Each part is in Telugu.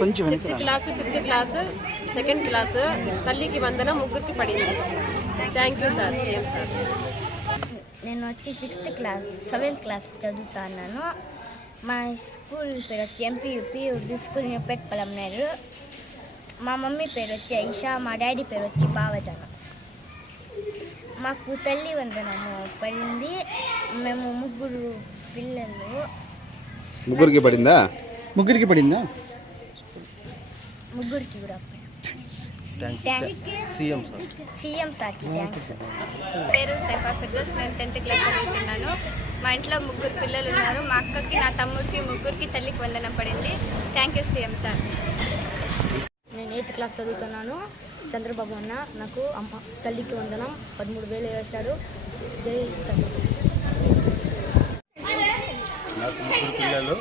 కొంచెం sixth class fifth class second class తల్లికి వందన ముగ్గురికి పడింది. థ్యాంక్ యూ సార్ నేను వచ్చి సిక్స్త్ క్లాస్ సెవెంత్ క్లాస్ చదువుతున్నాను మా స్కూల్ పేరు వచ్చి M P U P Urdu school Newpet Palamaner మా మమ్మీ పేరు వచ్చి ఐషా మా డాడీ పేరు వచ్చి బావజన మాకు తల్లి వందనము పడింది. మేము ముగ్గురు పిల్లలు. ముగ్గురికి పడిందా? ముగ్గురికి పడిందా? ముగ్గురికి కూడా సీఎం సార్ సీఎం సార్కి థ్యాంక్స్ పేరు సైఫా ఫిర్దోస్ నేను టెన్త్ క్లాస్ చదువుతున్నాను మా ఇంట్లో ముగ్గురు పిల్లలు ఉన్నారు. మా అక్కకి నా తమ్ముడికి ముగ్గురికి తల్లికి వందనం పడింది. థ్యాంక్ యూ సీఎం సార్ నేను ఎయిత్ క్లాస్ చదువుతున్నాను. చంద్రబాబు అన్న నాకు అమ్మ తల్లికి వందనం పదమూడు వేలు వేశాడు. జై చంద్రబాబు. నాకు ముగ్గురు పిల్లలు.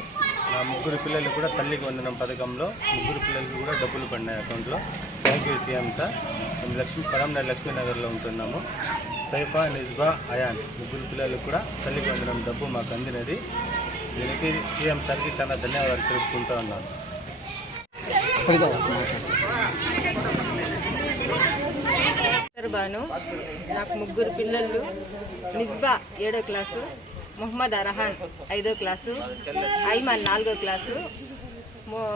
నా ముగ్గురు పిల్లలు కూడా తల్లికి వందనం పథకంలో ముగ్గురు పిల్లలకి కూడా డబ్బులు పడినాయి అకౌంట్లో. థ్యాంక్ యూ సీఎం సార్ మేము లక్ష్మీ పరంనగర్ లక్ష్మీనగర్లో ఉంటున్నాము. సైఫా నిజ్బా అయాన్ ముగ్గురు పిల్లలకు కూడా తల్లి పొందడం డబ్బు మాకు అందినది. దీనికి సీఎం సార్కి చాలా ధన్యవాదాలు తెలుపుకుంటూ ఉన్నాను. బాను నాకు ముగ్గురు పిల్లలు నిజ్బా ఏడో క్లాసు మొహమ్మద్ అరహాన్ ఐదో క్లాసు ఐమాన్ నాలుగో క్లాసు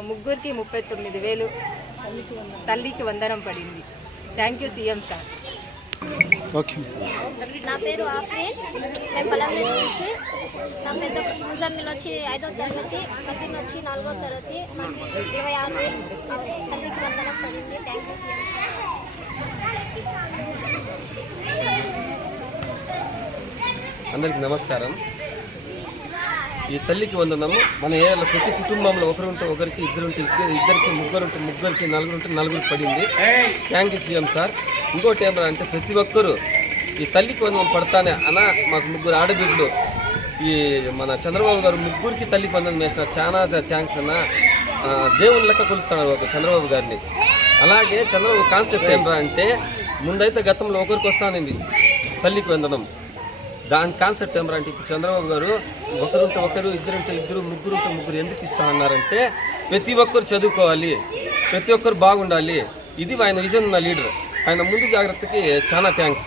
ముగ్గురికి ముప్పై తొమ్మిది వేలు తల్లికి వందనం పడింది. Thank you CM sir okay నా పేరు ఆఫ్రీన్. నేను పలంనేరు నుంచి. నా పెద్ద ముజమ్మిల్ వచ్చి ఐదో తరగతి మధ్యన వచ్చి నాలుగో తరగతి నాకు ఇరవై ఆరు వేలు తల్లికి వందనం పడింది. థ్యాంక్ యూ సీఎం సార్ అందరికి నమస్కారం. ఈ తల్లికి వందనము. మన ఏళ్ళ ప్రతి కుటుంబంలో ఒకరు ఉంటే ఒకరికి ఇద్దరు ఉంటే ఇద్దరు ఇద్దరికి ముగ్గురు ఉంటే ముగ్గురికి నలుగురు ఉంటే నలుగురికి పడింది థ్యాంక్ యూ సీఎం సార్ ఇంకోటి ఏమన్నా అంటే ప్రతి ఒక్కరు ఈ తల్లికి వందనం పడతానే అన్న మాకు ముగ్గురు ఆడబిడ్డలు. ఈ మన చంద్రబాబు గారు ముగ్గురికి తల్లికి వందనం వేసిన చాలా థ్యాంక్స్ అన్న. దేవుని లెక్క కొలుస్తాడు ఒక చంద్రబాబు గారిని. అలాగే చంద్రబాబు కాన్సెప్ట్ ఏమరా అంటే ముందైతే గతంలో ఒకరికి వస్తానింది. తల్లికి వందనం. దాని కాన్సెప్ట్ ఏమరంటే అంటే ఇప్పుడు చంద్రబాబు గారు ఒకరుంటే ఒకరు ఇద్దరుంటే ఇద్దరు ముగ్గురుంటే ముగ్గురు ఎందుకు ఇస్తా అన్నారంటే ప్రతి ఒక్కరు చదువుకోవాలి ప్రతి ఒక్కరు బాగుండాలి. ఇది ఆయన విజన్ ఉన్న లీడర్. ఆయన ముందు జాగ్రత్తకి చాలా థ్యాంక్స్